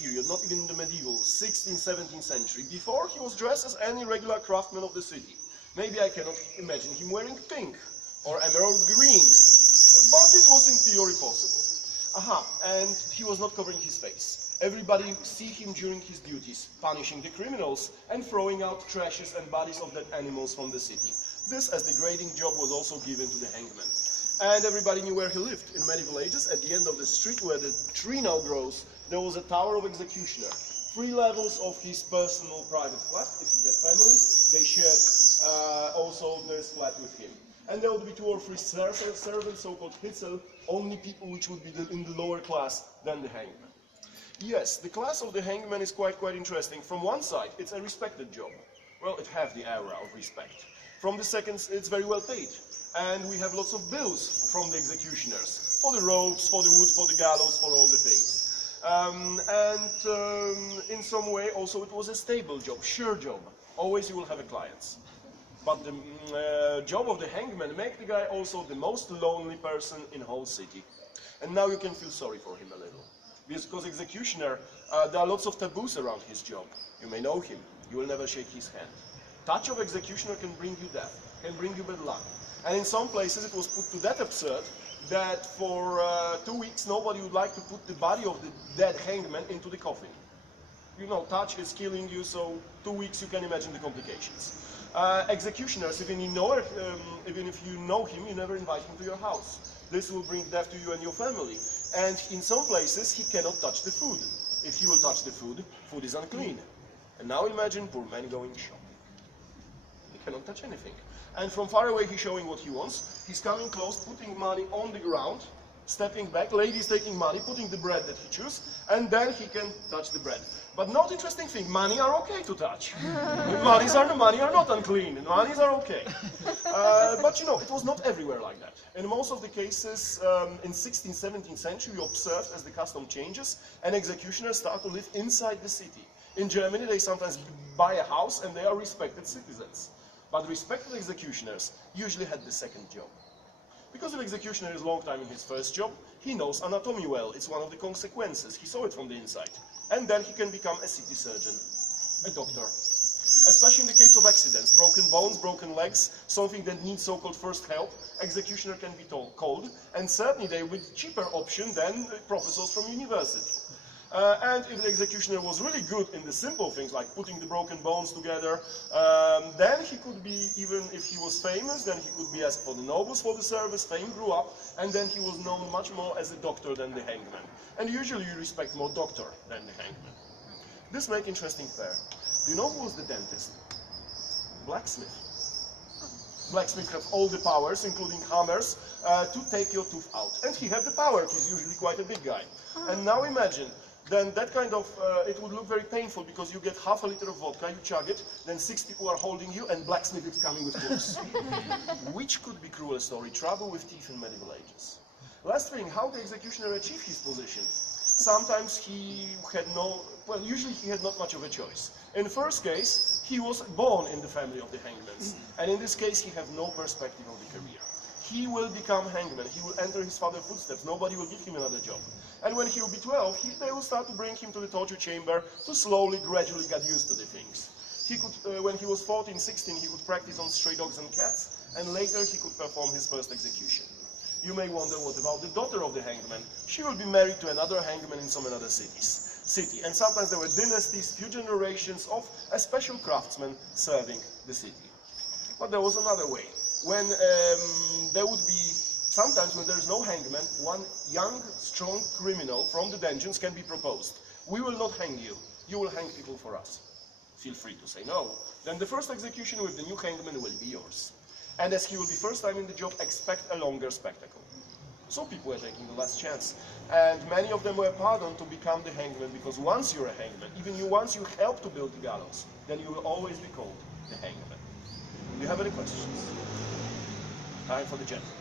period, not even in the medieval, 16th, 17th century. Before, he was dressed as any regular craftsman of the city. Maybe I cannot imagine him wearing pink or emerald green, but it was in theory possible. Aha, and he was not covering his face. Everybody see him during his duties, punishing the criminals and throwing out trashes and bodies of dead animals from the city. This, as degrading job, was also given to the hangman. And everybody knew where he lived. In medieval ages, at the end of the street where the tree now grows, there was a tower of executioner. 3 levels of his personal private flat. If he had family, they shared also this flat with him. And there would be 2 or 3 servants, so-called headsman, only people which would be in the lower class than the hangman. Yes, the class of the hangman is quite interesting. From one side, it's a respected job. Well, it has the aura of respect. From the second, it's very well paid. And we have lots of bills from the executioners, for the ropes, for the wood, for the gallows, for all the things. In some way, also, it was a stable job, sure job. Always you will have a client. But the job of the hangman make the guy also the most lonely person in whole city. And now you can feel sorry for him a little. Because executioner, there are lots of taboos around his job. You may know him, you will never shake his hand. Touch of executioner can bring you death, can bring you bad luck. And in some places it was put to that absurd that for 2 weeks nobody would like to put the body of the dead hangman into the coffin. You know, touch is killing you, so 2 weeks you can imagine the complications. Executioners, even if you know him, you never invite him to your house. This will bring death to you and your family. And in some places he cannot touch the food. If he will touch the food, food is unclean. And now imagine poor man going shopping. He cannot touch anything. And from far away he's showing what he wants. He's coming close, putting money on the ground, stepping back, ladies taking money, putting the bread that he chooses, and then he can touch the bread. But note interesting thing, money are okay to touch. Money are not unclean, monies are okay. But you know, it was not everywhere like that. In most of the cases, in 16th, 17th century, we observed as the custom changes, and executioners start to live inside the city. In Germany, they sometimes buy a house and they are respected citizens. But respected executioners usually had the second job. Because an executioner is a long time in his first job, he knows anatomy well. It's one of the consequences. He saw it from the inside. And then he can become a city surgeon, a doctor. Especially in the case of accidents, broken bones, broken legs, something that needs so-called first help, executioner can be called, and certainly they will be a cheaper option than professors from university. And if the executioner was really good in the simple things like putting the broken bones together, then he could be, even if he was famous, then he could be asked for the nobles for the service, fame grew up, and then he was known much more as a doctor than the hangman. And usually you respect more doctor than the hangman. This makes interesting pair. Do you know who was the dentist? Blacksmith. Blacksmith have all the powers, including hammers, to take your tooth out. And he had the power, he's usually quite a big guy. And now imagine, then that kind of, it would look very painful because you get half a liter of vodka, you chug it, then 6 people are holding you and blacksmith is coming with tools. Which could be cruel story, trouble with teeth in medieval ages. Last thing, how the executioner achieved his position? Sometimes he had usually he had not much of a choice. In the first case, he was born in the family of the hangmans. And in this case, he had no perspective of the career. He will become hangman, he will enter his father's footsteps, nobody will give him another job. And when he will be 12, they will start to bring him to the torture chamber to slowly, gradually get used to the things. He could, when he was 14, 16, he could practice on stray dogs and cats, and later he could perform his first execution. You may wonder, what about the daughter of the hangman? She will be married to another hangman in some other city. And sometimes there were dynasties, few generations of a special craftsman serving the city. But there was another way. When there would be, sometimes when there is no hangman, one young, strong criminal from the dungeons can be proposed. We will not hang you, you will hang people for us. Feel free to say no. Then the first execution with the new hangman will be yours. And as he will be first time in the job, expect a longer spectacle. So people were taking the last chance. And many of them were pardoned to become the hangman, because once you're a hangman, once you help to build the gallows, then you will always be called the hangman. Do you have any questions? Time for the gentleman.